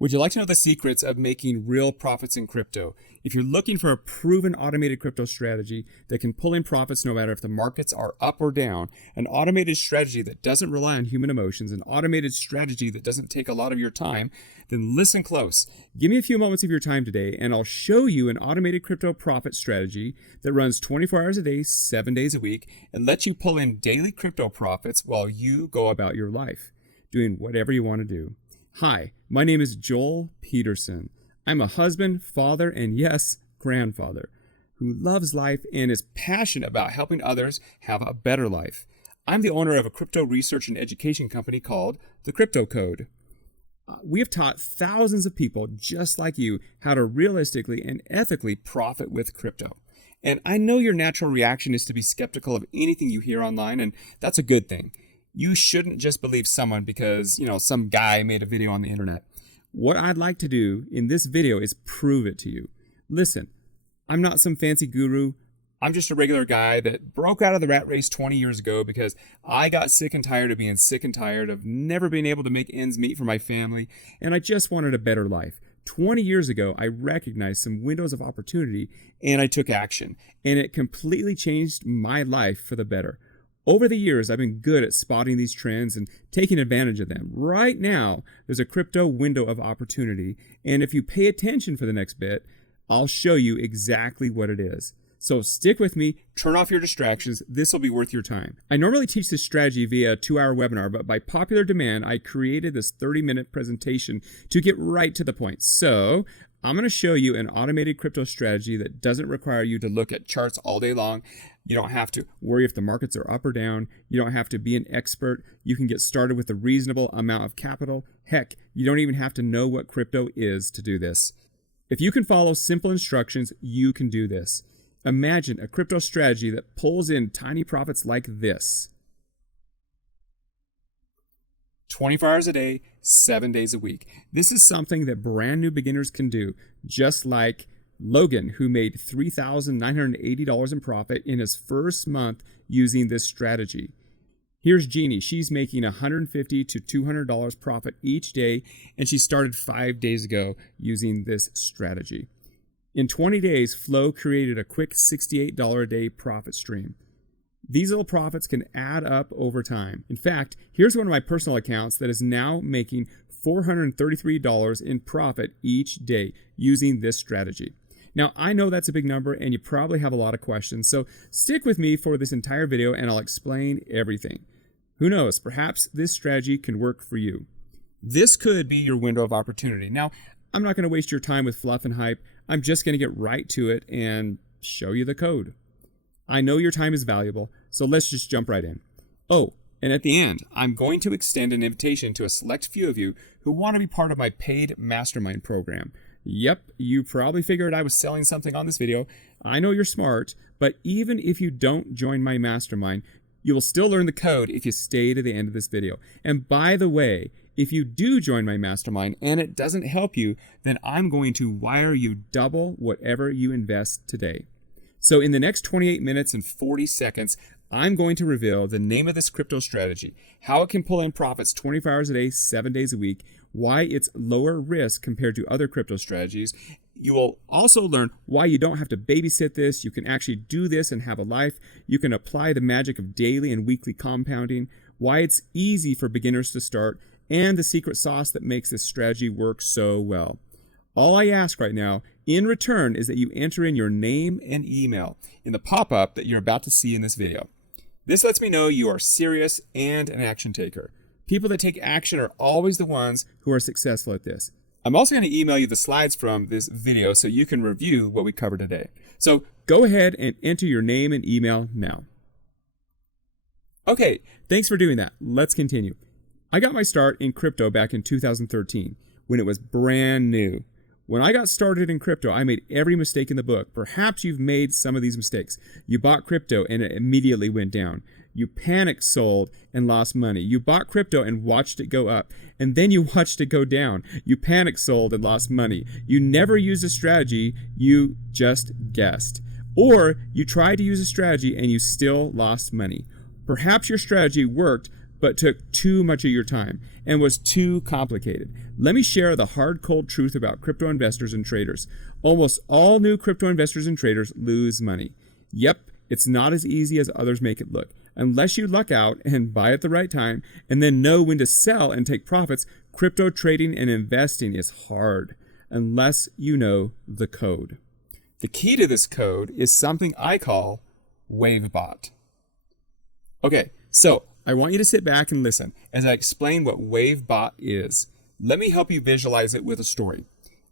Would you like to know the secrets of making real profits in crypto? If you're looking for a proven automated crypto strategy that can pull in profits no matter if the markets are up or down, an automated strategy that doesn't rely on human emotions, an automated strategy that doesn't take a lot of your time, then listen close. Give me a few moments of your time today and I'll show you an automated crypto profit strategy that runs 24 hours a day, 7 days a week, and lets you pull in daily crypto profits while you go about your life, doing whatever you want to do. Hi, my name is Joel Peterson. I'm a husband, father, and yes, grandfather who loves life and is passionate about helping others have a better life. I'm the owner of a crypto research and education company called The Crypto Code. We have taught thousands of people just like you how to realistically and ethically profit with crypto. And I know your natural reaction is to be skeptical of anything you hear online, and that's a good thing. You shouldn't just believe someone because, some guy made a video on the internet. What I'd like to do in this video is prove it to you. Listen, I'm not some fancy guru. I'm just a regular guy that broke out of the rat race 20 years ago because I got sick and tired of being sick and tired of never being able to make ends meet for my family, and I just wanted a better life. 20 years ago, I recognized some windows of opportunity and I took action, and it completely changed my life for the better. Over the years, I've been good at spotting these trends and taking advantage of them. Right now, there's a crypto window of opportunity, and if you pay attention for the next bit, I'll show you exactly what it is. So stick with me, turn off your distractions, this will be worth your time. I normally teach this strategy via a 2-hour webinar, but by popular demand, I created this 30-minute presentation to get right to the point. So I'm going to show you an automated crypto strategy that doesn't require you to look at charts all day long. You don't have to worry if the markets are up or down. You don't have to be an expert. You can get started with a reasonable amount of capital. Heck, you don't even have to know what crypto is to do this. If you can follow simple instructions, you can do this. Imagine a crypto strategy that pulls in tiny profits like this. 24 hours a day, 7 days a week. This is something that brand new beginners can do, just like Logan, who made $3,980 in profit in his first month using this strategy. Here's Jeannie. She's making $150 to $200 profit each day, and she started 5 days ago using this strategy. In 20 days, Flo created a quick $68 a day profit stream. These little profits can add up over time. In fact, here's one of my personal accounts that is now making $433 in profit each day using this strategy. Now, I know that's a big number and you probably have a lot of questions, so stick with me for this entire video and I'll explain everything. Who knows, perhaps this strategy can work for you. This could be your window of opportunity. Now, I'm not going to waste your time with fluff and hype. I'm just going to get right to it and show you the code. I know your time is valuable, so let's just jump right in. Oh, and at the end, I'm going to extend an invitation to a select few of you who want to be part of my paid mastermind program. Yep, you probably figured I was selling something on this video. I know you're smart, but even if you don't join my mastermind, you will still learn the code if you stay to the end of this video. And by the way, if you do join my mastermind and it doesn't help you, then I'm going to wire you double whatever you invest today. So in the next 28 minutes and 40 seconds, I'm going to reveal the name of this crypto strategy, how it can pull in profits 24 hours a day, 7 days a week, why it's lower risk compared to other crypto strategies. You will also learn why you don't have to babysit this. You can actually do this and have a life. You can apply the magic of daily and weekly compounding, why it's easy for beginners to start, and the secret sauce that makes this strategy work so well. All I ask right now in return is that you enter in your name and email in the pop-up that you're about to see in this video. This lets me know you are serious and an action taker. People that take action are always the ones who are successful at this. I'm also going to email you the slides from this video so you can review what we covered today. So go ahead and enter your name and email now. Okay, thanks for doing that. Let's continue. I got my start in crypto back in 2013 when it was brand new. When I got started in crypto, I made every mistake in the book. Perhaps you've made some of these mistakes. You bought crypto and it immediately went down. You panic sold and lost money. You bought crypto and watched it go up, and then you watched it go down. You panic sold and lost money. You never used a strategy, you just guessed. Or you tried to use a strategy and you still lost money. Perhaps your strategy worked, but took too much of your time and was too complicated. Let me share the hard, cold truth about crypto investors and traders. Almost all new crypto investors and traders lose money. Yep, it's not as easy as others make it look. Unless you luck out and buy at the right time and then know when to sell and take profits, crypto trading and investing is hard unless you know the code. The key to this code is something I call WaveBot. Okay, so I want you to sit back and listen as I explain what WaveBot is. Let me help you visualize it with a story.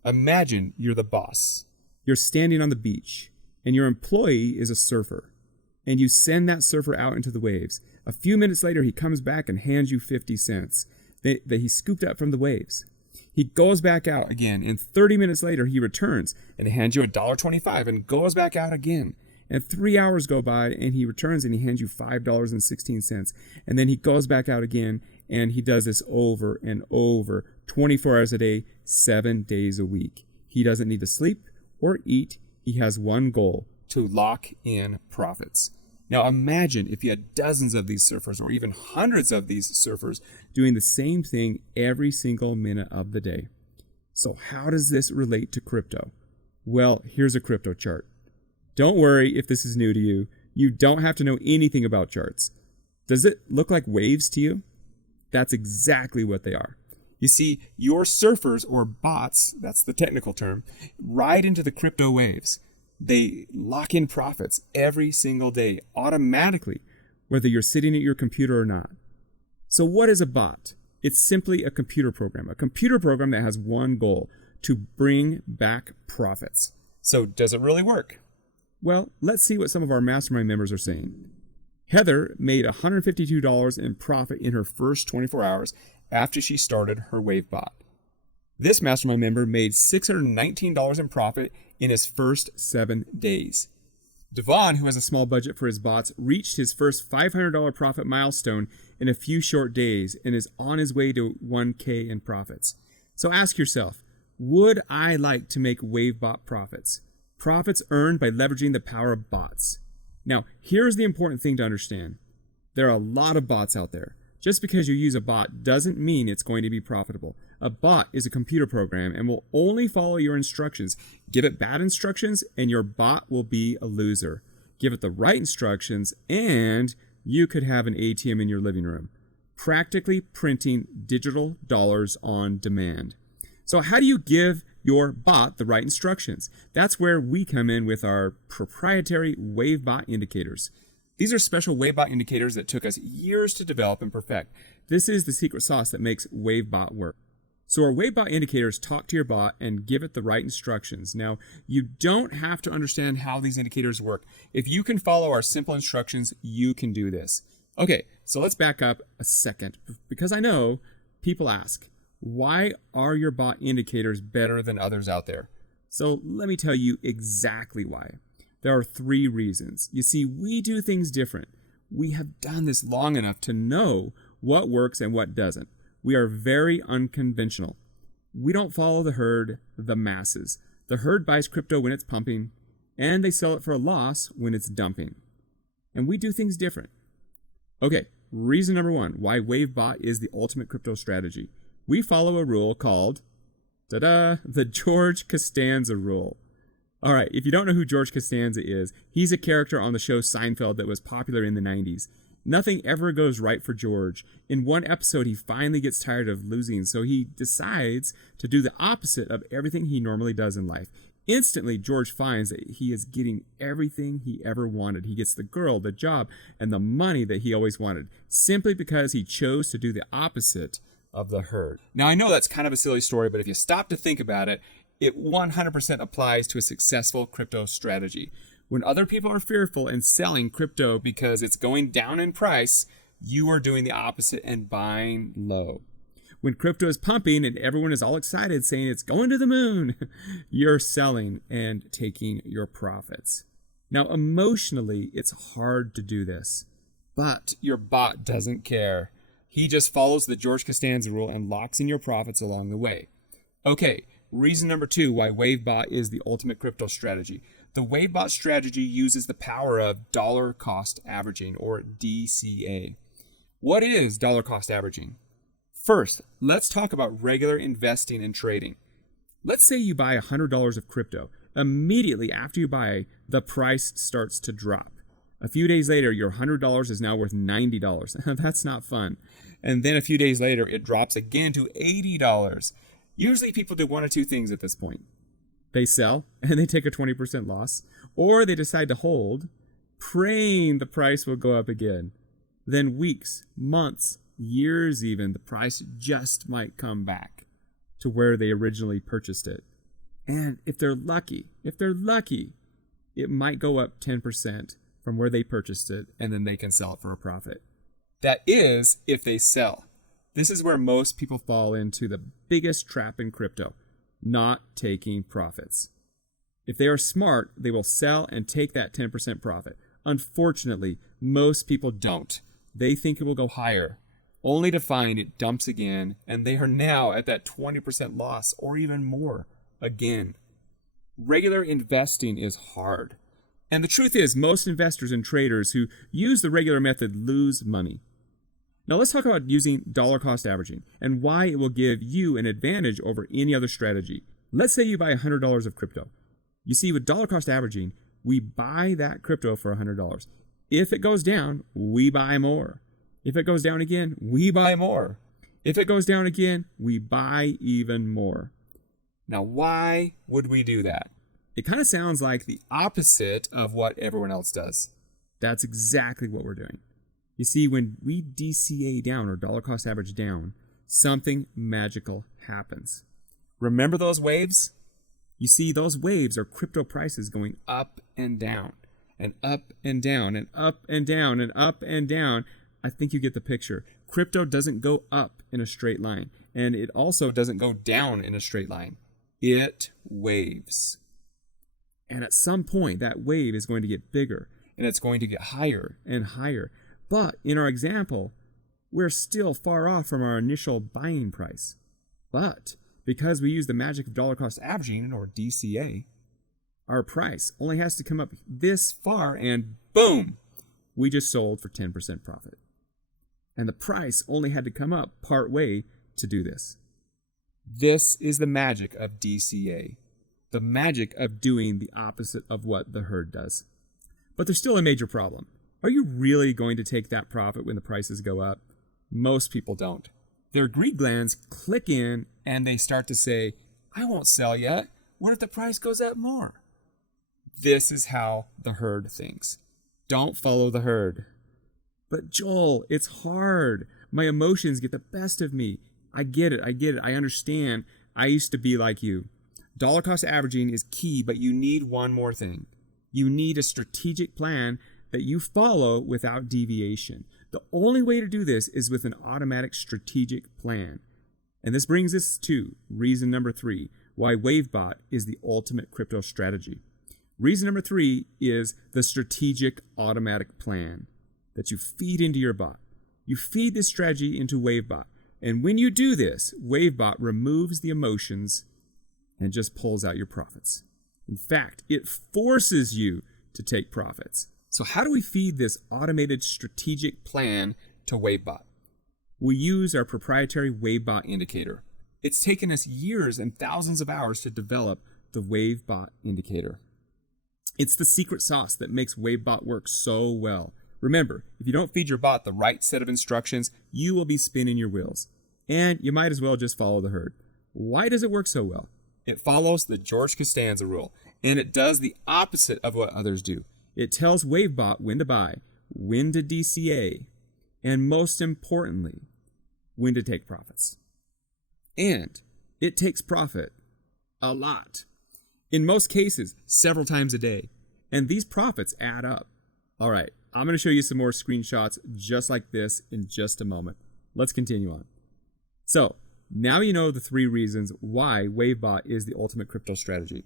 Imagine you're the boss. You're standing on the beach, and your employee is a surfer. And you send that surfer out into the waves. A few minutes later, he comes back and hands you 50 cents that he scooped up from the waves. He goes back out again, and 30 minutes later, he returns and hands you $1.25 and goes back out again. And 3 hours go by, and he returns and he hands you $5.16. And then he goes back out again, and he does this over and over, 24 hours a day, 7 days a week. He doesn't need to sleep or eat. He has one goal: to lock in profits. Now imagine if you had dozens of these surfers or even hundreds of these surfers doing the same thing every single minute of the day. So how does this relate to crypto? Well, here's a crypto chart. Don't worry if this is new to you. You don't have to know anything about charts. Does it look like waves to you? That's exactly what they are. You see, your surfers, or bots, that's the technical term, ride into the crypto waves. They lock in profits every single day automatically, whether you're sitting at your computer or not. So what is a bot? It's simply a computer program that has one goal: to bring back profits. So does it really work? Well, let's see what some of our mastermind members are saying. Heather made $152 in profit in her first 24 hours after she started her WaveBot. This mastermind member made $619 in profit in his first 7 days. Devon, who has a small budget for his bots, reached his first $500 profit milestone in a few short days and is on his way to $1,000 in profits. So ask yourself, would I like to make WaveBot profits? Profits earned by leveraging the power of bots. Now, here's the important thing to understand. There are a lot of bots out there. Just because you use a bot doesn't mean it's going to be profitable. A bot is a computer program and will only follow your instructions. Give it bad instructions and your bot will be a loser. Give it the right instructions and you could have an ATM in your living room, practically printing digital dollars on demand. So how do you give your bot the right instructions? That's where we come in with our proprietary WaveBot indicators. These are special WaveBot indicators that took us years to develop and perfect. This is the secret sauce that makes WaveBot work. So our WaveBot indicators talk to your bot and give it the right instructions. Now, you don't have to understand how these indicators work. If you can follow our simple instructions, you can do this. Okay, so let's back up a second, because I know people ask, why are your bot indicators better than others out there? So let me tell you exactly why. There are 3 reasons. You see, we do things different. We have done this long enough to know what works and what doesn't. We are very unconventional. We don't follow the herd, the masses. The herd buys crypto when it's pumping, and they sell it for a loss when it's dumping. And we do things different. Okay, reason number 1, why WaveBot is the ultimate crypto strategy. We follow a rule called, the George Costanza rule. All right, if you don't know who George Costanza is, he's a character on the show Seinfeld that was popular in the 90s. Nothing ever goes right for George. In one episode, he finally gets tired of losing, so he decides to do the opposite of everything he normally does in life. Instantly, George finds that he is getting everything he ever wanted. He gets the girl, the job, and the money that he always wanted, simply because he chose to do the opposite of the herd. Now, I know that's kind of a silly story, but if you stop to think about it, it 100% applies to a successful crypto strategy. When other people are fearful and selling crypto because it's going down in price, you are doing the opposite and buying low. When crypto is pumping and everyone is all excited saying it's going to the moon, you're selling and taking your profits. Now, emotionally, it's hard to do this, but your bot doesn't care. He just follows the George Costanza rule and locks in your profits along the way. Okay, reason number 2 why WaveBot is the ultimate crypto strategy. The WaveBot strategy uses the power of dollar cost averaging, or DCA. What is dollar cost averaging? First, let's talk about regular investing and trading. Let's say you buy $100 of crypto. Immediately after you buy, the price starts to drop. A few days later, your $100 is now worth $90. That's not fun. And then a few days later, it drops again to $80. Usually people do one of two things at this point. They sell and they take a 20% loss, or they decide to hold, praying the price will go up again. Then weeks, months, years even, the price just might come back to where they originally purchased it. And if they're lucky, it might go up 10% from where they purchased it, and then they can sell it for a profit. That is, if they sell. This is where most people fall into the biggest trap in crypto, not taking profits. If they are smart, they will sell and take that 10% profit. Unfortunately, most people don't. They think it will go higher, only to find it dumps again, and they are now at that 20% loss or even more again. Regular investing is hard. And the truth is, most investors and traders who use the regular method lose money. Now let's talk about using dollar cost averaging and why it will give you an advantage over any other strategy. Let's say you buy $100 of crypto. You see, with dollar cost averaging, we buy that crypto for $100. If it goes down, we buy more. If it goes down again, we buy more. If it goes down again, we buy even more. Now, why would we do that? It kind of sounds like the opposite of what everyone else does. That's exactly what we're doing. You see, when we DCA down or dollar cost average down, something magical happens. Remember those waves? You see, those waves are crypto prices going up and down, and up and down, and up and down, and up and down. I think you get the picture. Crypto doesn't go up in a straight line, and it also doesn't go down in a straight line. It waves. And at some point, that wave is going to get bigger, and it's going to get higher and higher. But in our example, we're still far off from our initial buying price. But because we use the magic of dollar cost averaging, or DCA, our price only has to come up this far, and boom, we just sold for 10% profit. And the price only had to come up part way to do this. This is the magic of DCA. The magic of doing the opposite of what the herd does. But there's still a major problem. Are you really going to take that profit when the prices go up? Most people don't. Their greed glands click in and they start to say, I won't sell yet. What if the price goes up more? This is how the herd thinks. Don't follow the herd. But Joel, it's hard. My emotions get the best of me. I get it. I understand. I used to be like you. Dollar cost averaging is key, but you need one more thing. You need a strategic plan that you follow without deviation. The only way to do this is with an automatic strategic plan. And this brings us to reason number 3, why WaveBot is the ultimate crypto strategy. Reason number 3 is the strategic automatic plan that you feed into your bot. You feed this strategy into WaveBot. And when you do this, WaveBot removes the emotions and just pulls out your profits. In fact, it forces you to take profits. So how do we feed this automated strategic plan to WaveBot? We use our proprietary WaveBot indicator. It's taken us years and thousands of hours to develop the WaveBot indicator. It's the secret sauce that makes WaveBot work so well. Remember, if you don't feed your bot the right set of instructions, you will be spinning your wheels. And you might as well just follow the herd. Why does it work so well? It follows the George Costanza rule, and it does the opposite of what others do. It tells WaveBot when to buy, when to DCA, and most importantly, when to take profits. And it takes profit a lot. In most cases, several times a day. And these profits add up. All right, I'm going to show you some more screenshots just like this in just a moment. Let's continue on. So, now you know the 3 reasons why WaveBot is the ultimate crypto strategy.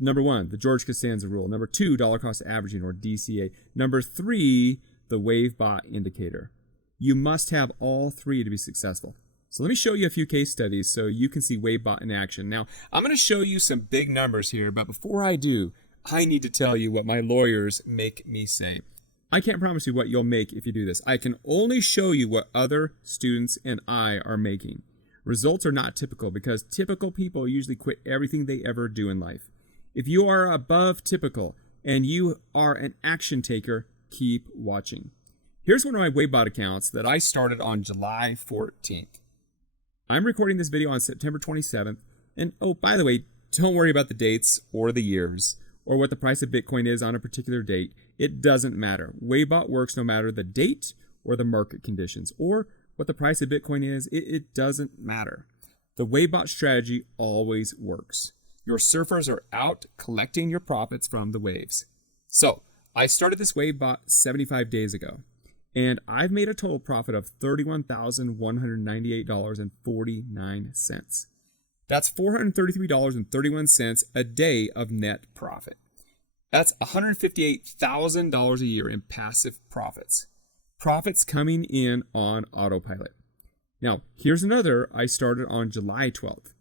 Number 1, the George Costanza rule. Number 2, dollar cost averaging, or DCA. Number 3, the WaveBot indicator. You must have all 3 to be successful. So let me show you a few case studies so you can see WaveBot in action. Now, I'm going to show you some big numbers here, but before I do, I need to tell you what my lawyers make me say. I can't promise you what you'll make if you do this. I can only show you what other students and I are making. Results are not typical because typical people usually quit everything they ever do in life. If you are above typical and you are an action taker, keep watching. Here's one of my Wavebot accounts that I started on July 14th. I'm recording this video on September 27th. And oh, by the way, don't worry about the dates or the years or what the price of Bitcoin is on a particular date. It doesn't matter. Wavebot works no matter the date or the market conditions or what the price of Bitcoin is. It doesn't matter. The Wavebot strategy always works. Your surfers are out collecting your profits from the waves. So I started this Wavebot 75 days ago, and I've made a total profit of $31,198.49. That's $433.31 a day of net profit. That's $158,000 a year in passive profits. Profits coming in on autopilot. Now, here's another I started on July 12th.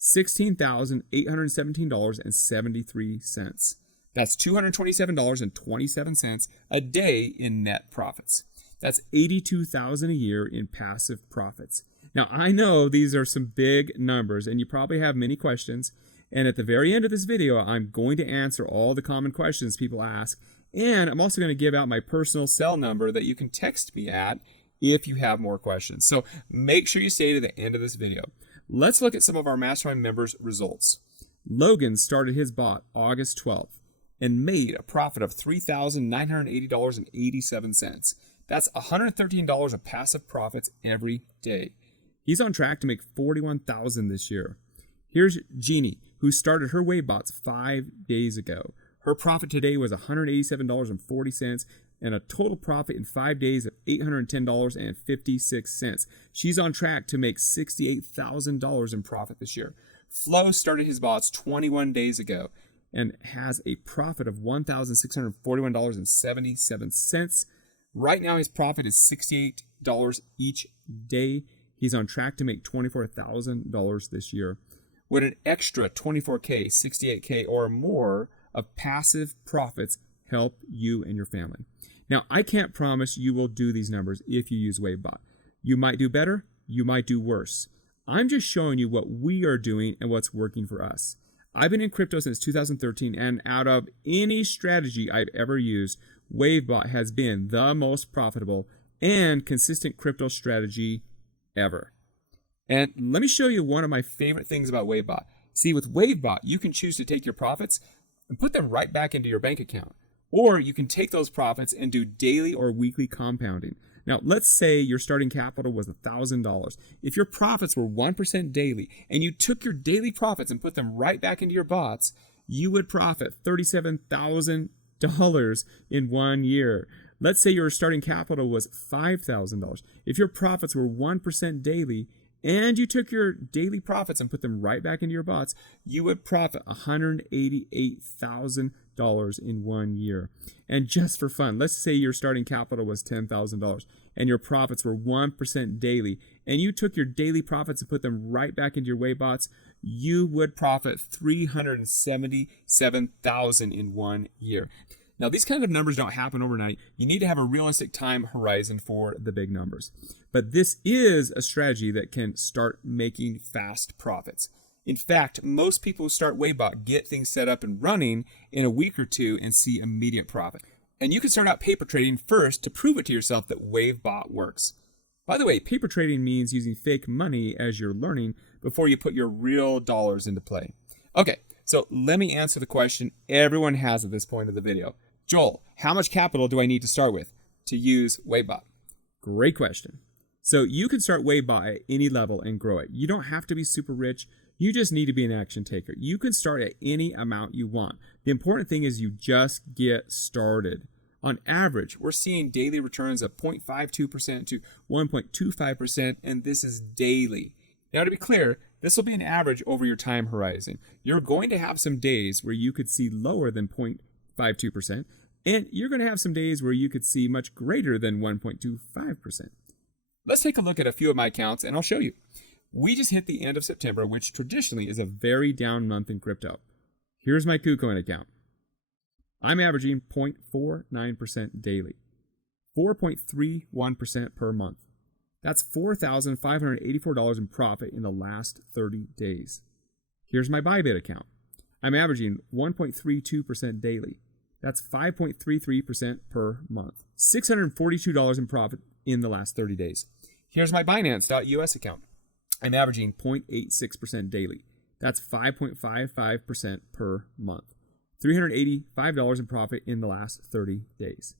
$16,817.73. That's $227.27 a day in net profits. That's $82,000 a year in passive profits. Now, I know these are some big numbers, and you probably have many questions. And at the very end of this video, I'm going to answer all the common questions people ask. And I'm also going to give out my personal cell number that you can text me at if you have more questions. So make sure you stay to the end of this video. Let's look at some of our Mastermind members' results. Logan started his bot August 12th and made a profit of $3,980.87. That's $113 of passive profits every day. He's on track to make $41,000 this year. Here's Jeannie, who started her Wavebots 5 days ago. Her profit today was $187.40 and a total profit in 5 days of $810.56. She's on track to make $68,000 in profit this year. Flo started his bots 21 days ago and has a profit of $1,641.77. Right now, his profit is $68 each day. He's on track to make $24,000 this year. Would an extra 24K, 68K, or more of passive profits help you and your family? Now, I can't promise you will do these numbers if you use Wavebot. You might do better, you might do worse. I'm just showing you what we are doing and what's working for us. I've been in crypto since 2013, and out of any strategy I've ever used, Wavebot has been the most profitable and consistent crypto strategy ever. And let me show you one of my favorite things about Wavebot. See, with Wavebot, you can choose to take your profits and put them right back into your bank account. Or you can take those profits and do daily or weekly compounding. Now, let's say your starting capital was $1,000. If your profits were 1% daily and you took your daily profits and put them right back into your bots, you would profit $37,000 in 1 year. Let's say your starting capital was $5,000. If your profits were 1% daily and you took your daily profits and put them right back into your bots, you would profit $188,000 in 1 year. And just for fun, let's say your starting capital was $10,000 and your profits were 1% daily, and you took your daily profits and put them right back into your Wavebots, you would profit $377,000 in 1 year. Now, these kind of numbers don't happen overnight. You need to have a realistic time horizon for the big numbers. But this is a strategy that can start making fast profits. In fact, most people who start Wavebot get things set up and running in a week or two and see immediate profit. And you can start out paper trading first to prove it to yourself that Wavebot works. By the way, paper trading means using fake money as you're learning before you put your real dollars into play. Okay, so let me answer the question everyone has at this point of the video. Joel, how much capital do I need to start with to use Wavebot? Great question. So you can start Wavebot at any level and grow it. You don't have to be super rich. You just need to be an action taker. You can start at any amount you want. The important thing is you just get started. On average, we're seeing daily returns of 0.52% to 1.25%, and this is daily. Now, to be clear, this will be an average over your time horizon. You're going to have some days where you could see lower than 0.52%, and you're going to have some days where you could see much greater than 1.25%. Let's take a look at a few of my accounts, and I'll show you. We just hit the end of September, which traditionally is a very down month in crypto. Here's my KuCoin account. I'm averaging 0.49% daily. 4.31% per month. That's $4,584 in profit in the last 30 days. Here's my Bybit account. I'm averaging 1.32% daily. That's 5.33% per month. $642 in profit in the last 30 days. Here's my Binance.us account. I'm averaging 0.86% daily. That's 5.55% per month. $385 in profit in the last 30 days.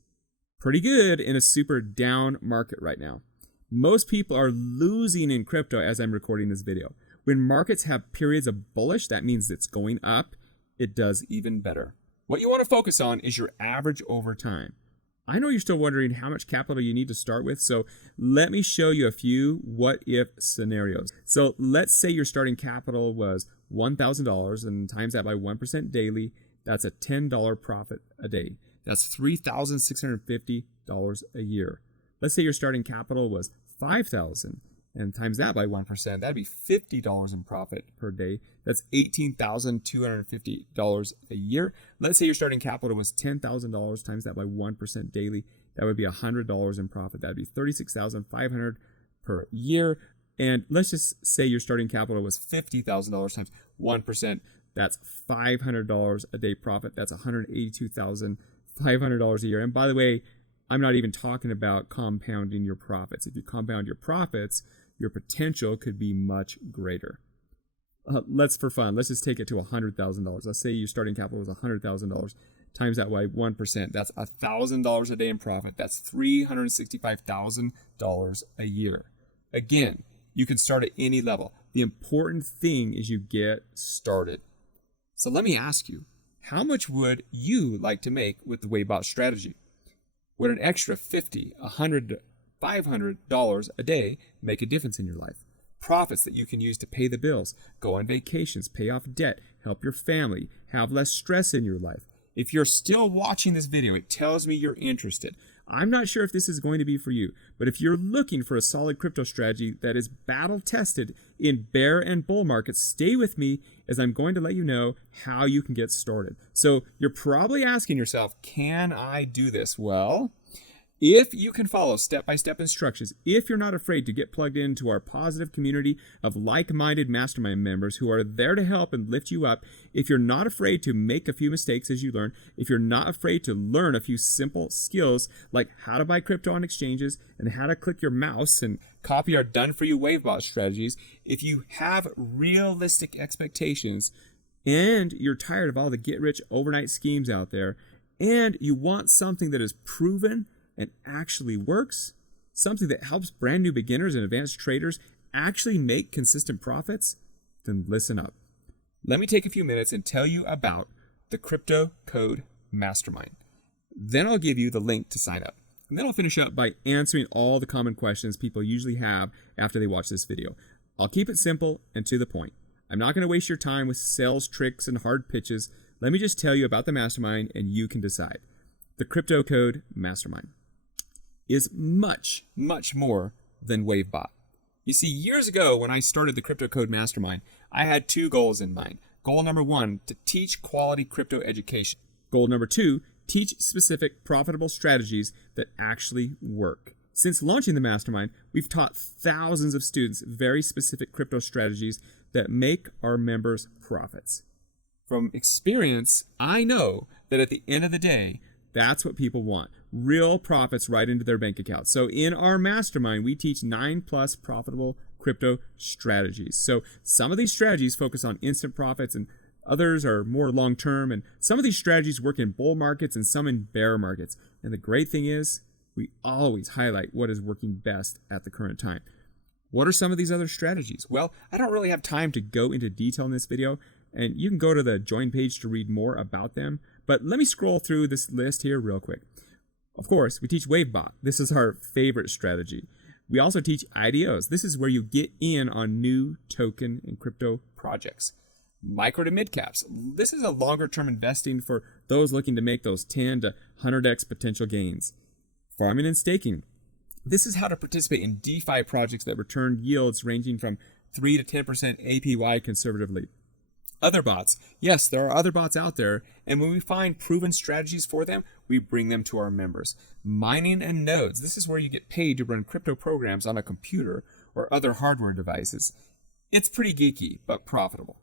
Pretty good in a super down market right now. Most people are losing in crypto as I'm recording this video. When markets have periods of bullish, that means it's going up. It does even better. What you want to focus on is your average over time. I know you're still wondering how much capital you need to start with, so let me show you a few what-if scenarios. So let's say your starting capital was $1,000 and times that by 1% daily. That's a $10 profit a day. That's $3,650 a year. Let's say your starting capital was $5,000 and times that by 1%. That'd be $50 in profit per day. That's $18,250 a year. Let's say your starting capital was $10,000 times that by 1% daily. That would be $100 in profit. That'd be $36,500 per year. And let's just say your starting capital was $50,000 times 1%. That's $500 a day profit. That's $182,500 a year. And by the way, I'm not even talking about compounding your profits. If you compound your profits, your potential could be much greater. Let's just take it to $100,000. Let's say your starting capital was $100,000 times that by 1%. That's $1,000 a day in profit. That's $365,000 a year. Again, you can start at any level. The important thing is you get started. So let me ask you, how much would you like to make with the Wavebot strategy? Would an extra $50, $100, $500 a day make a difference in your life? Profits that you can use to pay the bills, go on vacations, pay off debt, help your family, have less stress in your life. If you're still watching this video, it tells me you're interested. I'm not sure if this is going to be for you, but if you're looking for a solid crypto strategy that is battle tested in bear and bull markets, stay with me as I'm going to let you know how you can get started. So you're probably asking yourself, can I do this? Well, if you can follow step-by-step instructions, if you're not afraid to get plugged into our positive community of like-minded mastermind members who are there to help and lift you up, if you're not afraid to make a few mistakes as you learn, if you're not afraid to learn a few simple skills like how to buy crypto on exchanges and how to click your mouse and copy our done-for-you Wavebot strategies, if you have realistic expectations and you're tired of all the get-rich overnight schemes out there, and you want something that is proven and actually works, something that helps brand new beginners and advanced traders actually make consistent profits, then listen up. Let me take a few minutes and tell you about the Crypto Code Mastermind. Then I'll give you the link to sign up. And then I'll finish up by answering all the common questions people usually have after they watch this video. I'll keep it simple and to the point. I'm not going to waste your time with sales tricks and hard pitches. Let me just tell you about the mastermind and you can decide. The Crypto Code Mastermind is much, much more than Wavebot. You see, years ago when I started the Crypto Code Mastermind, I had two goals in mind. Goal number one, to teach quality crypto education. Goal number two, teach specific profitable strategies that actually work. Since launching the Mastermind, we've taught thousands of students very specific crypto strategies that make our members profits. From experience, I know that at the end of the day, that's what people want. Real profits right into their bank account. So in our mastermind, we teach 9+ profitable crypto strategies. So some of these strategies focus on instant profits and others are more long-term. And some of these strategies work in bull markets and some in bear markets. And the great thing is we always highlight what is working best at the current time. What are some of these other strategies? Well, I don't really have time to go into detail in this video, and you can go to the join page to read more about them. But let me scroll through this list here real quick. Of course, we teach Wavebot. This is our favorite strategy. We also teach IDOs. This is where you get in on new token and crypto projects. Micro to mid caps. This is a longer term investing for those looking to make those 10 to 100x potential gains. Farming and staking. This is how to participate in DeFi projects that return yields ranging from 3 to 10% APY conservatively. Other bots. Yes, there are other bots out there, and when we find proven strategies for them, we bring them to our members. Mining and nodes. This is where you get paid to run crypto programs on a computer or other hardware devices. It's pretty geeky, but profitable.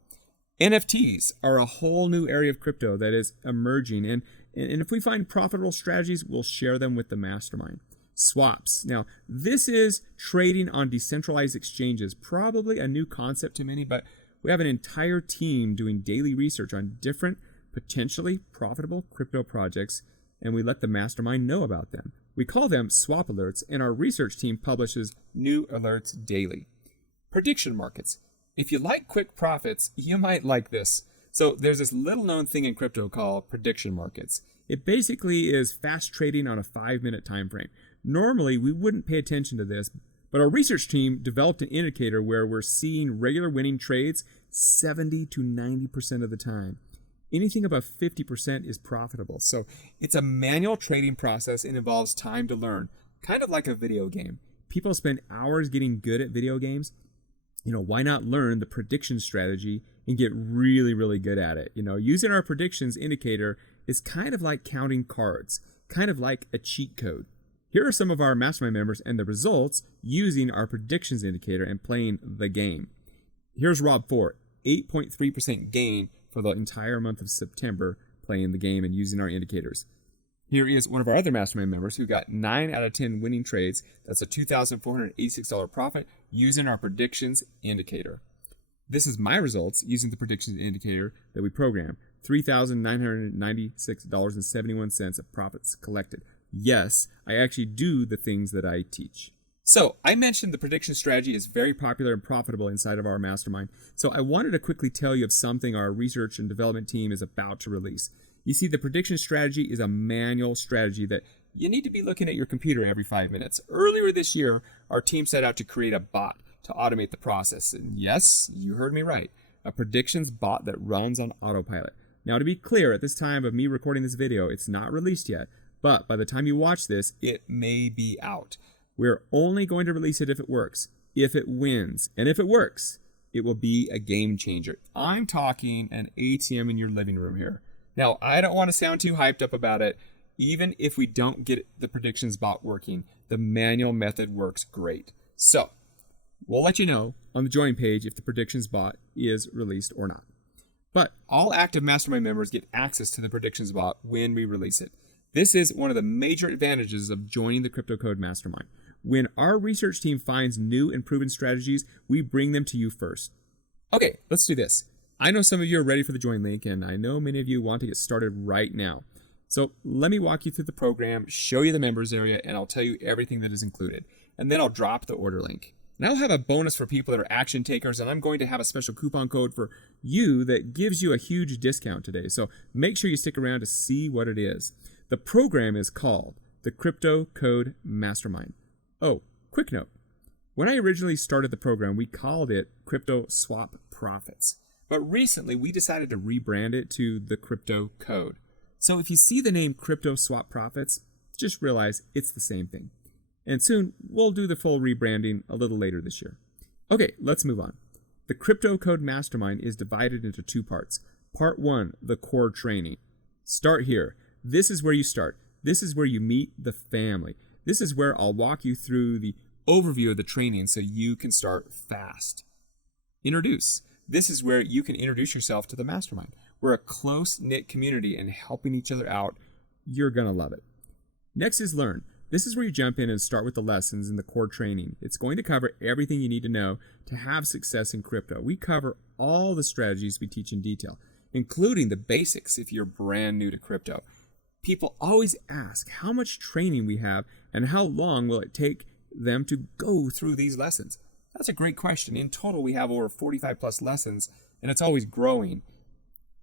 NFTs are a whole new area of crypto that is emerging, and if we find profitable strategies, we'll share them with the mastermind. Swaps. Now, this is trading on decentralized exchanges, probably a new concept to many, but we have an entire team doing daily research on different potentially profitable crypto projects, and we let the mastermind know about them. We call them swap alerts, and our research team publishes new alerts daily. Prediction markets. If you like quick profits, you might like this. So there's this little known thing in crypto called prediction markets. It basically is fast trading on a 5-minute time frame. Normally, we wouldn't pay attention to this, but our research team developed an indicator where we're seeing regular winning trades 70 to 90% of the time. Anything above 50% is profitable. So it's a manual trading process and involves time to learn, kind of like a video game. People spend hours getting good at video games. Why not learn the prediction strategy and get really, really good at it? Using our predictions indicator is kind of like counting cards, kind of like a cheat code. Here are some of our mastermind members and the results using our predictions indicator and playing the game. Here's Rob Ford, 8.3% gain for the entire month of September playing the game and using our indicators. Here is one of our other mastermind members who got 9 out of 10 winning trades. That's a $2,486 profit using our predictions indicator. This is my results using the predictions indicator that we programmed. $3,996.71 of profits collected. Yes, I actually do the things that I teach. So I mentioned the prediction strategy is very popular and profitable inside of our mastermind. So I wanted to quickly tell you of something our research and development team is about to release. You see, the prediction strategy is a manual strategy that you need to be looking at your computer every 5 minutes. Earlier this year, our team set out to create a bot to automate the process. And yes, you heard me right, a predictions bot that runs on autopilot. Now, to be clear, at this time of me recording this video, it's not released yet, but by the time you watch this, it may be out. We're only going to release it if it works, if it wins, and if it works, it will be a game changer. I'm talking an ATM in your living room here. Now, I don't want to sound too hyped up about it. Even if we don't get the predictions bot working, the manual method works great. So, we'll let you know on the join page if the predictions bot is released or not. But all active mastermind members get access to the predictions bot when we release it. This is one of the major advantages of joining the Crypto Code Mastermind. When our research team finds new and proven strategies, we bring them to you first. Okay, let's do this. I know some of you are ready for the join link, and I know many of you want to get started right now. So let me walk you through the program, show you the members area, and I'll tell you everything that is included. And then I'll drop the order link. And I'll have a bonus for people that are action takers, and I'm going to have a special coupon code for you that gives you a huge discount today. So make sure you stick around to see what it is. The program is called the Crypto Code Mastermind. Oh, quick note. When I originally started the program, we called it Crypto Swap Profits. But recently, we decided to rebrand it to the Crypto Code. So if you see the name Crypto Swap Profits, just realize it's the same thing. And soon, we'll do the full rebranding a little later this year. Okay, let's move on. The Crypto Code Mastermind is divided into 2 parts. Part 1, the core training. Start here. This is where you start. This is where you meet the family. This is where I'll walk you through the overview of the training so you can start fast. Introduce. This is where you can introduce yourself to the mastermind. We're a close-knit community and helping each other out. You're going to love it. Next is learn. This is where you jump in and start with the lessons in the core training. It's going to cover everything you need to know to have success in crypto. We cover all the strategies we teach in detail, including the basics if you're brand new to crypto. People always ask how much training we have and how long will it take them to go through these lessons. That's a great question. In total, we have over 45 plus lessons, and it's always growing.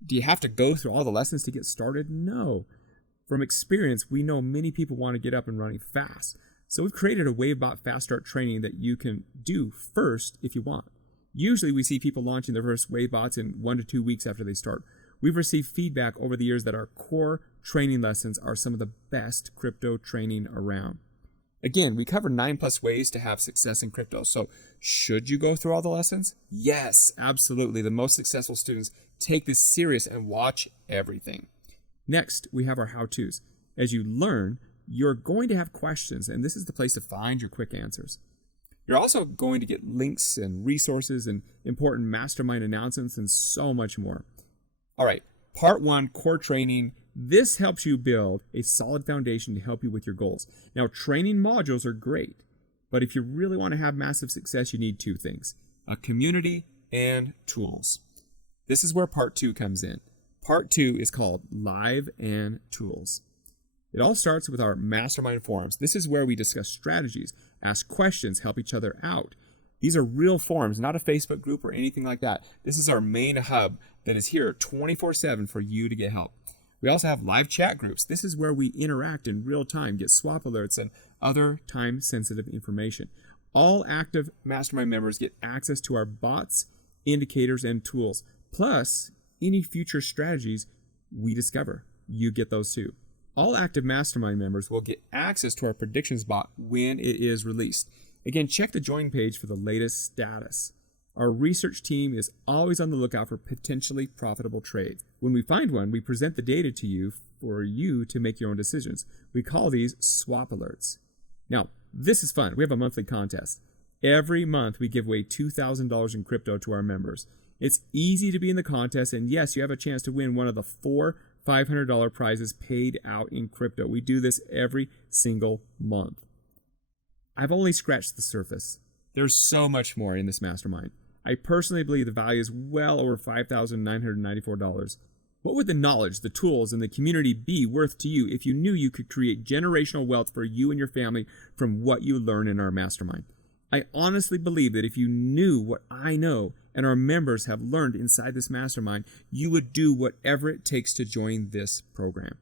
Do you have to go through all the lessons to get started? No. From experience, we know many people want to get up and running fast. So we've created a WaveBot Fast Start training that you can do first if you want. Usually we see people launching their first WaveBots in 1 to 2 weeks after they start. We've received feedback over the years that our core training lessons are some of the best crypto training around. Again, we cover 9+ ways to have success in crypto. So should you go through all the lessons? Yes, absolutely. The most successful students take this serious and watch everything. Next, we have our how-tos. As you learn, you're going to have questions, and this is the place to find your quick answers. You're also going to get links and resources and important mastermind announcements and so much more. All right, part 1, core training. This helps you build a solid foundation to help you with your goals. Now, training modules are great, but if you really want to have massive success, you need 2 things: a community and tools. This is where part 2 comes in. Part 2 is called Live and Tools. It all starts with our mastermind forums. This is where we discuss strategies, ask questions, help each other out. These are real forums, not a Facebook group or anything like that. This is our main hub that is here 24/7 for you to get help. We also have live chat groups. This is where we interact in real time, get swap alerts and other time-sensitive information. All active mastermind members get access to our bots, indicators, and tools. Plus, any future strategies we discover, you get those too. All active mastermind members will get access to our predictions bot when it is released. Again, check the join page for the latest status. Our research team is always on the lookout for potentially profitable trades. When we find one, we present the data to you for you to make your own decisions. We call these swap alerts. Now, this is fun. We have a monthly contest. Every month, we give away $2,000 in crypto to our members. It's easy to be in the contest, and yes, you have a chance to win one of the 4 $500 prizes paid out in crypto. We do this every single month. I've only scratched the surface. There's so much more in this mastermind. I personally believe the value is well over $5,994. What would the knowledge, the tools, and the community be worth to you if you knew you could create generational wealth for you and your family from what you learn in our mastermind? I honestly believe that if you knew what I know and our members have learned inside this mastermind, you would do whatever it takes to join this program.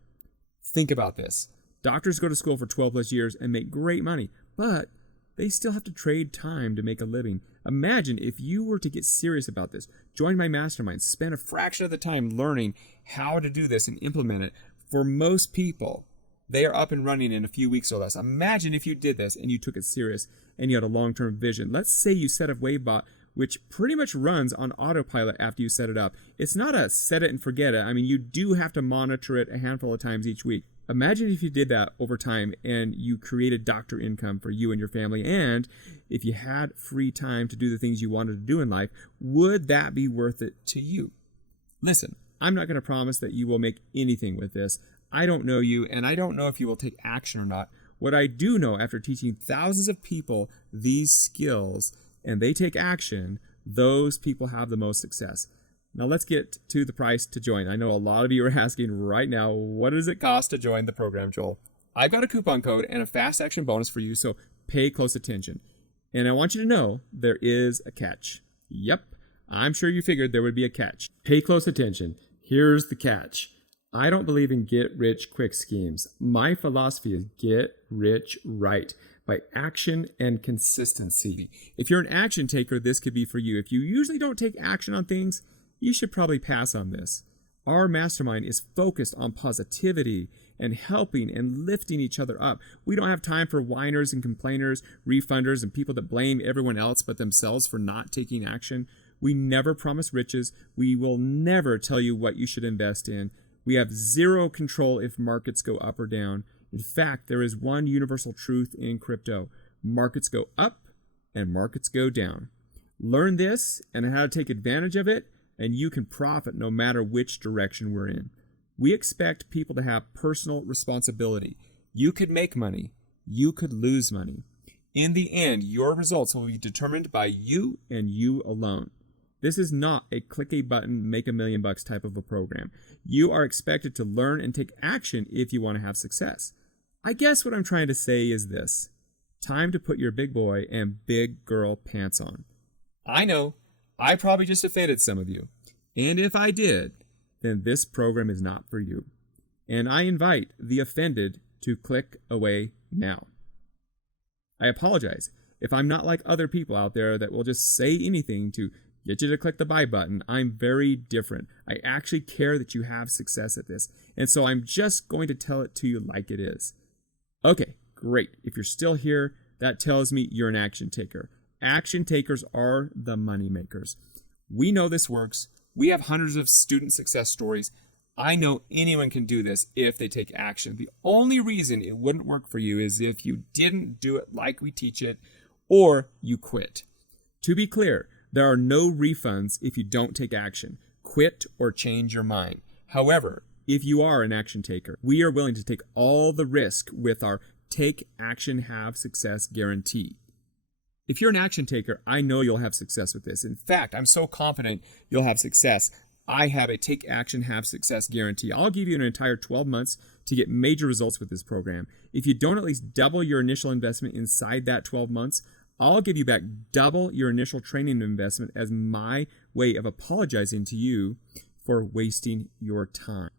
Think about this. Doctors go to school for 12 plus years and make great money, but they still have to trade time to make a living. Imagine if you were to get serious about this, join my mastermind, spend a fraction of the time learning how to do this and implement it. For most people, they are up and running in a few weeks or less. Imagine if you did this and you took it serious and you had a long-term vision. Let's say you set up Wavebot, which pretty much runs on autopilot after you set it up. It's not a set it and forget it. I mean, you do have to monitor it a handful of times each week. Imagine if you did that over time and you created doctor income for you and your family, and if you had free time to do the things you wanted to do in life, would that be worth it to you? Listen, I'm not going to promise that you will make anything with this. I don't know you, and I don't know if you will take action or not. What I do know, after teaching thousands of people these skills and they take action, those people have the most success. Now let's get to the price to join. I know a lot of you are asking right now, what does it cost to join the program, Joel? I've got a coupon code and a fast action bonus for you, so pay close attention. And I want you to know there is a catch. Yep, I'm sure you figured there would be a catch. Pay close attention. Here's the catch. I don't believe in get-rich-quick schemes. My philosophy is get rich right by action and consistency. If you're an action taker, this could be for you. If you usually don't take action on things, you should probably pass on this. Our mastermind is focused on positivity and helping and lifting each other up. We don't have time for whiners and complainers, refunders, and people that blame everyone else but themselves for not taking action. We never promise riches. We will never tell you what you should invest in. We have zero control if markets go up or down. In fact, there is one universal truth in crypto. Markets go up and markets go down. Learn this and how to take advantage of it, and you can profit no matter which direction we're in. We expect people to have personal responsibility. You could make money. You could lose money. In the end, your results will be determined by you and you alone. This is not a click a button, make $1 million type of a program. You are expected to learn and take action if you want to have success. I guess what I'm trying to say is this. Time to put your big boy and big girl pants on. I know, I probably just offended some of you. And if I did, then this program is not for you. And I invite the offended to click away now. I apologize if I'm not like other people out there that will just say anything to get you to click the buy button. I'm very different. I actually care that you have success at this. And so I'm just going to tell it to you like it is. Okay, great. If you're still here, that tells me you're an action taker. Action takers are the money makers. We know this works. We have hundreds of student success stories. I know anyone can do this if they take action. The only reason it wouldn't work for you is if you didn't do it like we teach it, or you quit. To be clear, there are no refunds if you don't take action, quit, or change your mind. However, if you are an action taker, we are willing to take all the risk with our Take Action, Have Success guarantee. If you're an action taker, I know you'll have success with this. In fact, I'm so confident you'll have success. I have a Take Action, Have Success guarantee. I'll give you an entire 12 months to get major results with this program. If you don't at least double your initial investment inside that 12 months, I'll give you back double your initial training investment as my way of apologizing to you for wasting your time.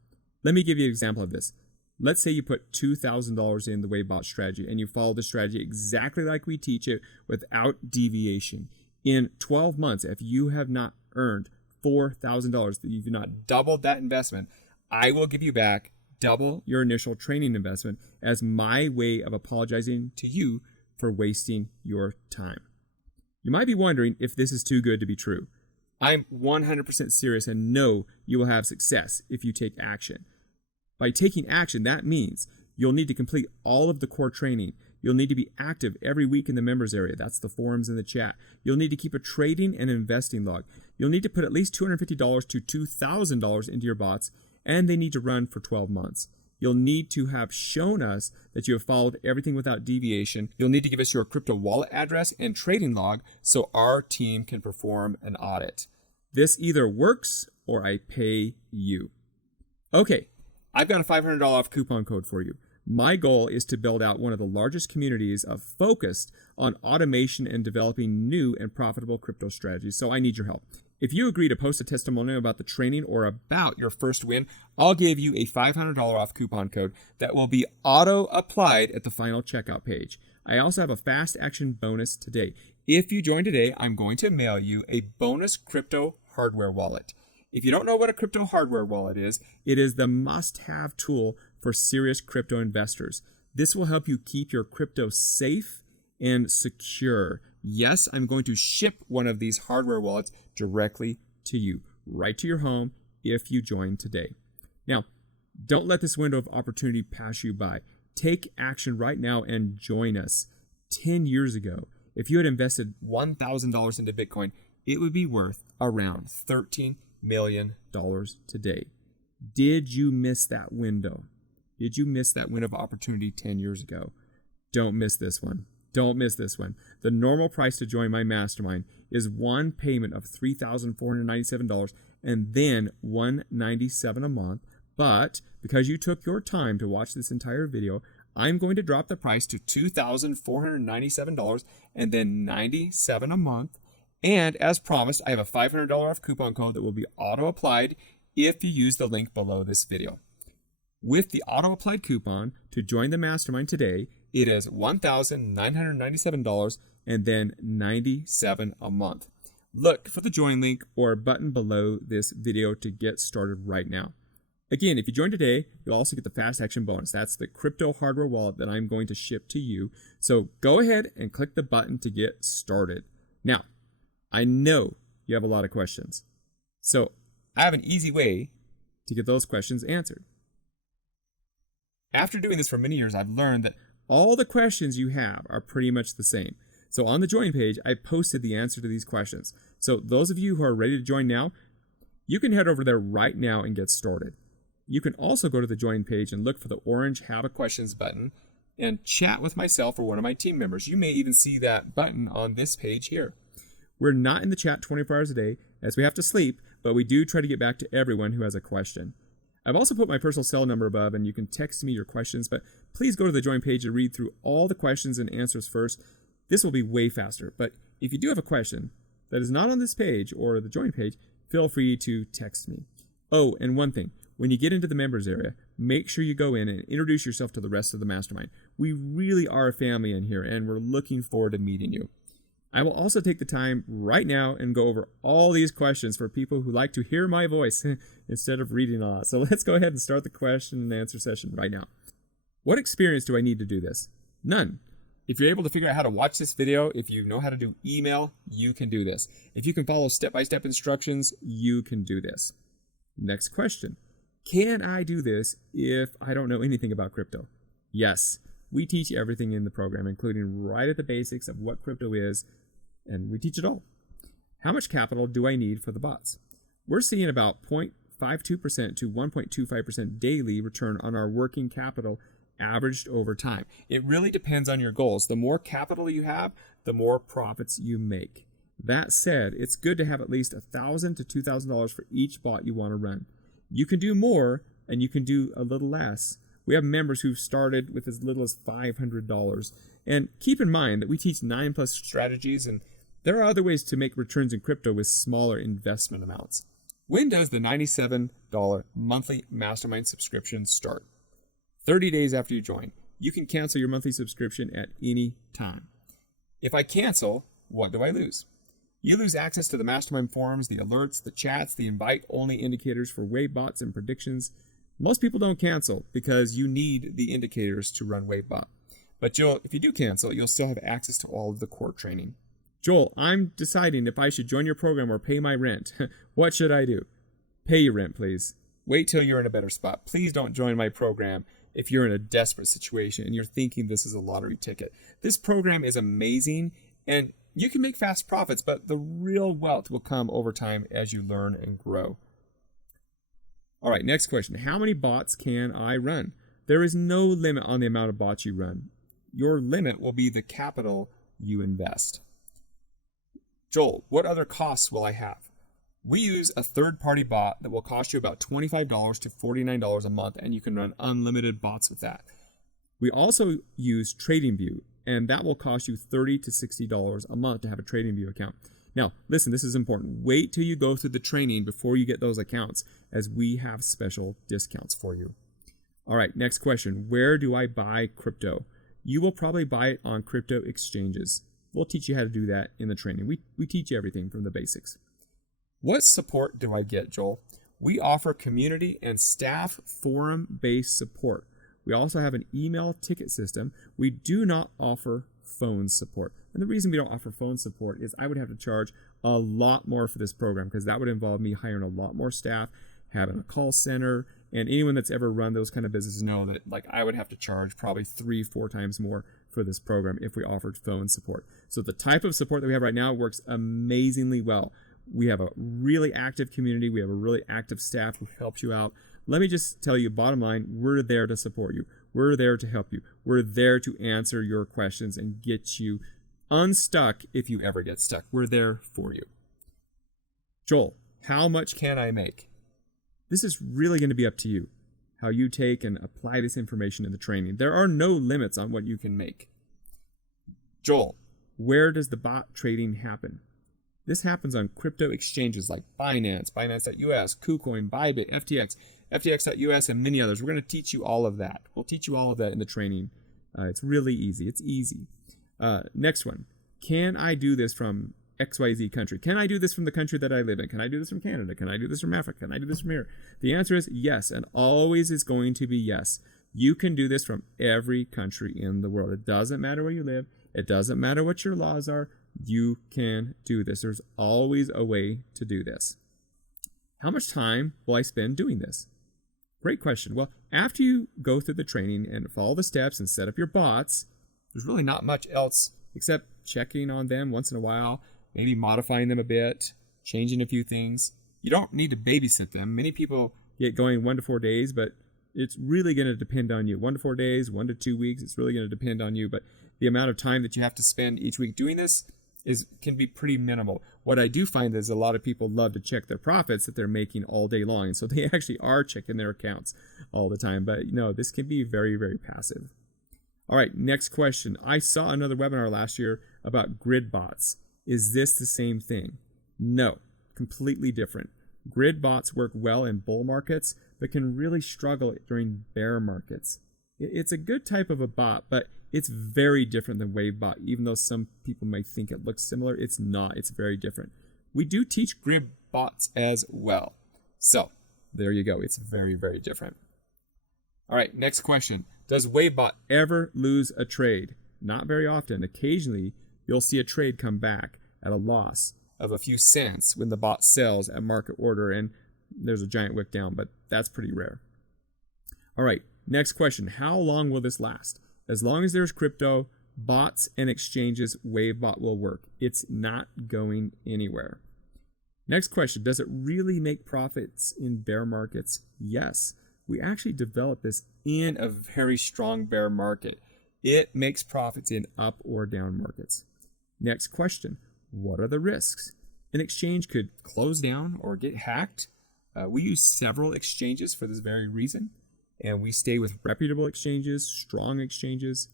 Let me give you an example of this. Let's say you put $2,000 in the Waybot strategy and you follow the strategy exactly like we teach it without deviation. In 12 months, if you have not earned $4,000, that you've not doubled that investment, I will give you back double your initial training investment as my way of apologizing to you for wasting your time. You might be wondering if this is too good to be true. I'm 100% serious and know you will have success if you take action. By taking action, that means you'll need to complete all of the core training. You'll need to be active every week in the members area. That's the forums and the chat. You'll need to keep a trading and investing log. You'll need to put at least $250 to $2,000 into your bots, and they need to run for 12 months. You'll need to have shown us that you have followed everything without deviation. You'll need to give us your crypto wallet address and trading log so our team can perform an audit. This either works or I pay you. Okay, I've got a $500 off coupon code for you. My goal is to build out one of the largest communities of focused on automation and developing new and profitable crypto strategies, so I need your help. If you agree to post a testimonial about the training or about your first win, I'll give you a $500 off coupon code that will be auto-applied at the final checkout page. I also have a fast action bonus today. If you join today, I'm going to mail you a bonus crypto hardware wallet. If you don't know what a crypto hardware wallet is, it is the must-have tool for serious crypto investors. This will help you keep your crypto safe and secure. Yes, I'm going to ship one of these hardware wallets directly to you, right to your home, if you join today. Now, don't let this window of opportunity pass you by. Take action right now and join us. 10 years ago, if you had invested $1,000 into Bitcoin, it would be worth around $13 million today. Did you miss that window? Did you miss that window of opportunity 10 years ago? Don't miss this one. Don't miss this one. The normal price to join my mastermind is one payment of $3,497 and then $197 a month. But because you took your time to watch this entire video, I'm going to drop the price to $2,497 and then $97 a month. And as promised, I have a $500 off coupon code that will be auto-applied if you use the link below this video. With the auto-applied coupon to join the mastermind today, it is $1,997 and then $97 a month. Look for the join link or button below this video to get started right now. Again, if you join today, you'll also get the fast action bonus. That's the crypto hardware wallet that I'm going to ship to you. So go ahead and click the button to get started. Now, I know you have a lot of questions. So I have an easy way to get those questions answered. After doing this for many years, I've learned that all the questions you have are pretty much the same. So on the join page, I posted the answer to these questions. So those of you who are ready to join now, you can head over there right now and get started. You can also go to the join page and look for the orange Have a Questions button and chat with myself or one of my team members. You may even see that button on this page here. We're not in the chat 24 hours a day as we have to sleep, but we do try to get back to everyone who has a question. I've also put my personal cell number above and you can text me your questions, but please go to the join page and read through all the questions and answers first. This will be way faster, but if you do have a question that is not on this page or the join page, feel free to text me. Oh, and one thing, when you get into the members area, make sure you go in and introduce yourself to the rest of the mastermind. We really are a family in here and we're looking forward to meeting you. I will also take the time right now and go over all these questions for people who like to hear my voice instead of reading a lot. So let's go ahead and start the question and answer session right now. What experience do I need to do this? None. If you're able to figure out how to watch this video, if you know how to do email, you can do this. If you can follow step-by-step instructions, you can do this. Next question. Can I do this if I don't know anything about crypto? Yes, we teach everything in the program, including right at the basics of what crypto is, and we teach it all. How much capital do I need for the bots? We're seeing about 0.52% to 1.25% daily return on our working capital averaged over time. It really depends on your goals. The more capital you have, the more profits you make. That said, it's good to have at least $1,000 to $2,000 for each bot you want to run. You can do more and you can do a little less. We have members who've started with as little as $500. And keep in mind that we teach 9+ strategies, and there are other ways to make returns in crypto with smaller investment amounts. When does the $97 monthly mastermind subscription start? 30 days after you join. You can cancel your monthly subscription at any time. If I cancel, what do I lose? You lose access to the mastermind forums, the alerts, the chats, the invite-only indicators for wave bots and predictions. Most people don't cancel because you need the indicators to run WaveBot. But if you do cancel, you'll still have access to all of the core training. Joel, I'm deciding if I should join your program or pay my rent. What should I do? Pay your rent, please. Wait till you're in a better spot. Please don't join my program if you're in a desperate situation and you're thinking this is a lottery ticket. This program is amazing, and you can make fast profits, but the real wealth will come over time as you learn and grow. All right, next question. How many bots can I run? There is no limit on the amount of bots you run. Your limit will be the capital you invest. Joel, what other costs will I have? We use a third-party bot that will cost you about $25 to $49 a month, and you can run unlimited bots with that. We also use TradingView, and that will cost you $30 to $60 a month to have a TradingView account. Now, listen, this is important. Wait till you go through the training before you get those accounts, as we have special discounts for you. All right, next question. Where do I buy crypto? You will probably buy it on crypto exchanges. We'll teach you how to do that in the training. We teach you everything from the basics. What support do I get, Joel? We offer community and staff forum-based support. We also have an email ticket system. We do not offer phone support. And the reason we don't offer phone support is I would have to charge a lot more for this program, because that would involve me hiring a lot more staff, having a call center, and anyone that's ever run those kind of businesses know that I would have to charge probably 3-4 times more for this program if we offered phone support. So the type of support that we have right now works amazingly well. We have a really active community. We have a really active staff who helps you out. Let me just tell you, bottom line, we're there to support you. We're there to help you. We're there to answer your questions and get you unstuck if you ever get stuck. We're there for you. Joel, how much can I make? This is really going to be up to you, how you take and apply this information in the training. There are no limits on what you can make. Joel, where does the bot trading happen? This happens on crypto exchanges like Binance, Binance.us, KuCoin, Bybit, FTX, FTX.us, and many others. We're going to teach you all of that. We'll teach you all of that in the training. It's really easy. It's easy. Next one. Can I do this from XYZ country? Can I do this from the country that I live in? Can I do this from Canada? Can I do this from Africa? Can I do this from here? The answer is yes, and always is going to be yes. You can do this from every country in the world. It doesn't matter where you live. It doesn't matter what your laws are. You can do this. There's always a way to do this. How much time will I spend doing this? Great question. Well, after you go through the training and follow the steps and set up your bots, there's really not much else except checking on them once in a while, maybe modifying them a bit, changing a few things. You don't need to babysit them. Many people get going 1 to 4 days, but it's really going to depend on you. 1 to 4 days, 1 to 2 weeks, it's really going to depend on you. But the amount of time that you have to spend each week doing this can be pretty minimal. What I do find is a lot of people love to check their profits that they're making all day long. And so they actually are checking their accounts all the time. But this can be very, very passive. All right, next question. I saw another webinar last year about grid bots. Is this the same thing? No, completely different. Grid bots work well in bull markets, but can really struggle during bear markets. It's a good type of a bot, but it's very different than WaveBot. Even though some people may think it looks similar, it's not. It's very different. We do teach grid bots as well. So there you go. It's very, very different. All right, next question. Does WaveBot ever lose a trade? Not very often. Occasionally, you'll see a trade come back at a loss of a few cents when the bot sells at market order. And there's a giant wick down, but that's pretty rare. All right, next question. How long will this last? As long as there's crypto, bots, and exchanges, WaveBot will work. It's not going anywhere. Next question. Does it really make profits in bear markets? Yes. We actually developed this in a very strong bear market. It makes profits in up or down markets. Next question. What are the risks? An exchange could close down or get hacked. We use several exchanges for this very reason, and we stay with reputable exchanges, strong exchanges.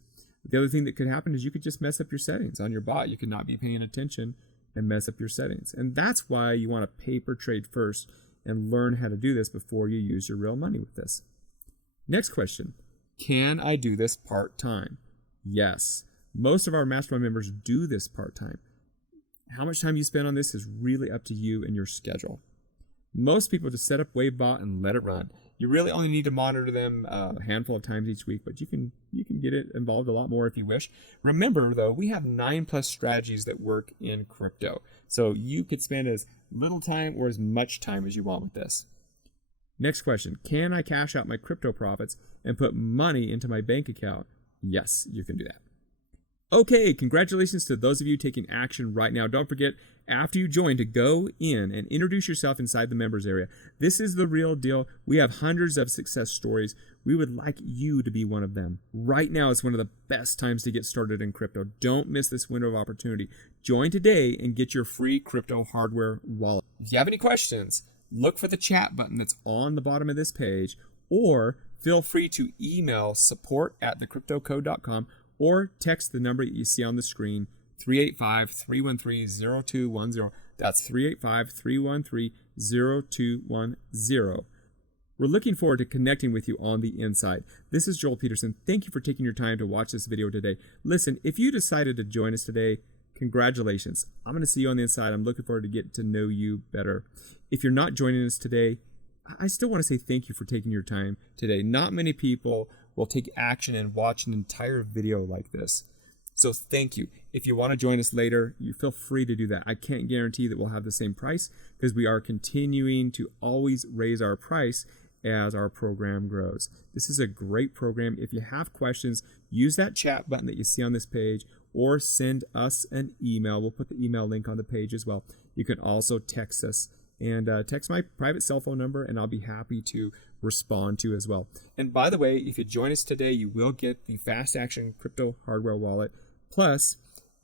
The other thing that could happen is you could just mess up your settings on your bot. You could not be paying attention and mess up your settings. And that's why you want to paper trade first and learn how to do this before you use your real money with this. Next question. Can I do this part-time? Yes. Most of our mastermind members do this part-time. How much time you spend on this is really up to you and your schedule. Most people just set up WaveBot and let it run. You really only need to monitor them a handful of times each week, but you can get it involved a lot more if you wish. Remember, though, we have 9+ strategies that work in crypto. So you could spend as little time or as much time as you want with this. Next question. Can I cash out my crypto profits and put money into my bank account? Yes, you can do that. Okay, congratulations to those of you taking action right now. Don't forget, after you join, to go in and introduce yourself inside the members area. This is the real deal. We have hundreds of success stories. We would like you to be one of them. Right now is one of the best times to get started in crypto. Don't miss this window of opportunity. Join today and get your free crypto hardware wallet. If you have any questions, look for the chat button that's on the bottom of this page, or feel free to email support@thecryptocode.com or text the number that you see on the screen, 385-313-0210. That's 385-313-0210. We're looking forward to connecting with you on the inside. This is Joel Peterson. Thank you for taking your time to watch this video today. Listen, if you decided to join us today, congratulations. I'm going to see you on the inside. I'm looking forward to getting to know you better. If you're not joining us today, I still want to say thank you for taking your time today. Not many people will take action and watch an entire video like this. So thank you. If you want to join us later, you feel free to do that. I can't guarantee that we'll have the same price because we are continuing to always raise our price as our program grows. This is a great program. If you have questions, use that chat button that you see on this page or send us an email. We'll put the email link on the page as well. You can also text us and text my private cell phone number, and I'll be happy to respond to as well. And by the way, if you join us today, you will get the Fast Action Crypto Hardware Wallet. Plus,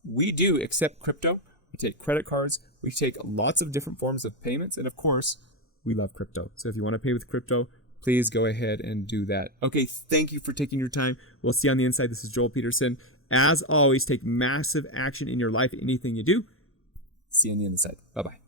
we do accept crypto. We take credit cards. We take lots of different forms of payments. And of course, we love crypto. So if you want to pay with crypto, please go ahead and do that. Okay, thank you for taking your time. We'll see you on the inside. This is Joel Peterson. As always, take massive action in your life, anything you do. See you on the inside. Bye-bye.